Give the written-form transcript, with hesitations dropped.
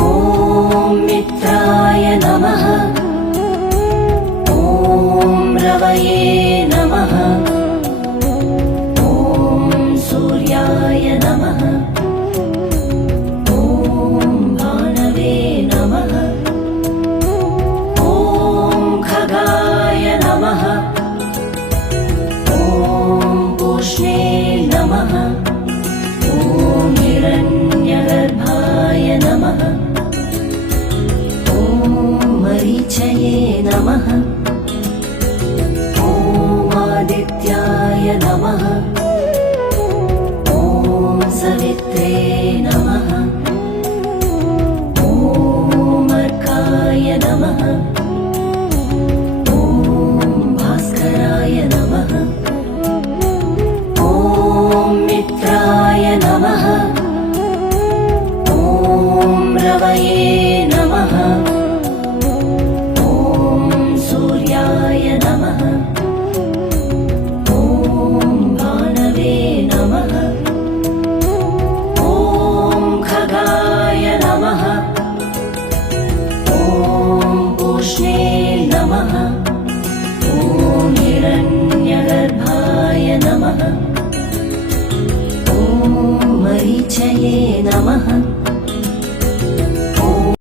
ॐ मित्राय नमः। ॐ रवये नमः। ॐ सूर्याय नमः। ॐ भानवे नमः। ॐ खगाय नमः। ॐ पूष्णे नमः। ॐ हिरण्यगर्भाय नमः। मरीचये नमः। ॐ आदित्याय नमः। ॐ सवित्रे नमः। ॐ अर्काय नमः। ॐ भास्कराय नमः। ॐ मित्राय नमः। ॐ रवये नमः।